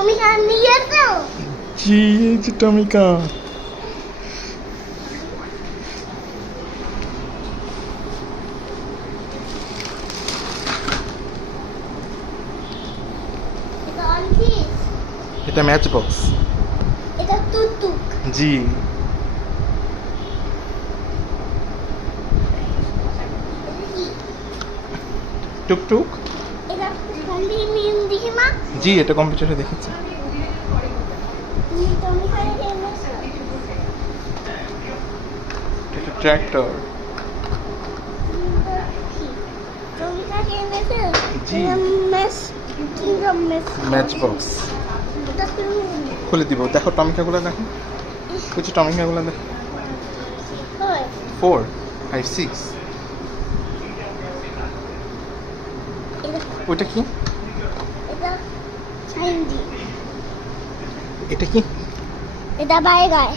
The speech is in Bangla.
টমিকা নিয়ে যাও। জি এই যে টমিকা। এটা আনকি, এটা ম্যাচ বক্স। এটা টুকটুক। জি এটা কি? টুকটুক। এটা কম্বি মিম দেখি মা। জি এটা কম্পিউটারে দেখেছি। তুমি টমিকা এনেছো? এটা ট্র্যাক্টর। টমিকা এনেছো? জি। এটা মেস, কি মেস? ম্যাচ বক্স এটা তুমি খুলে দিব। দেখো টমিকাগুলো দেখো, কিছু টমিকাগুলো দেখো। হয়। 4 5 6। এটা ওইটা কি? এটা চাইন্দি। এটা কি? এটা বাইগায়।